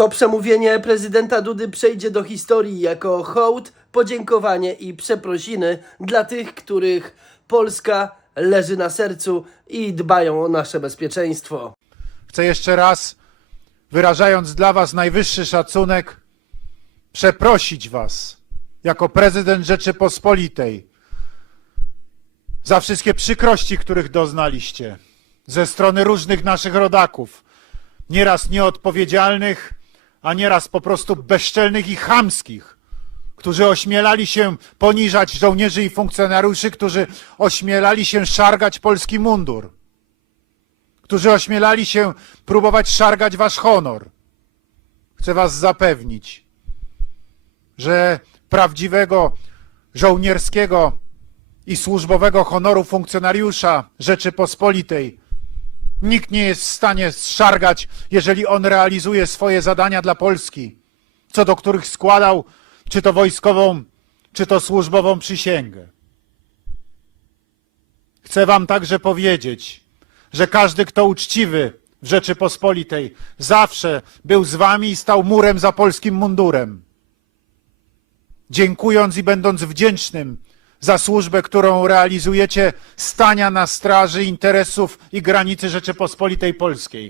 To przemówienie prezydenta Dudy przejdzie do historii jako hołd, podziękowanie i przeprosiny dla tych, których Polska leży na sercu i dbają o nasze bezpieczeństwo. Chcę jeszcze raz, wyrażając dla Was najwyższy szacunek, przeprosić Was jako prezydent Rzeczypospolitej za wszystkie przykrości, których doznaliście ze strony różnych naszych rodaków, nieraz nieodpowiedzialnych, a nieraz po prostu bezczelnych i chamskich, którzy ośmielali się poniżać żołnierzy i funkcjonariuszy, którzy ośmielali się szargać polski mundur którzy ośmielali się próbować szargać wasz honor. Chcę was zapewnić, że prawdziwego żołnierskiego i służbowego honoru funkcjonariusza Rzeczypospolitej nikt nie jest w stanie szargać, jeżeli on realizuje swoje zadania dla Polski, co do których składał czy to wojskową, czy to służbową przysięgę. Chcę wam także powiedzieć, że każdy, kto uczciwy w Rzeczypospolitej, zawsze był z wami i stał murem za polskim mundurem. Dziękując i będąc wdzięcznym za służbę, którą realizujecie, stania na straży interesów i granicy Rzeczypospolitej Polskiej.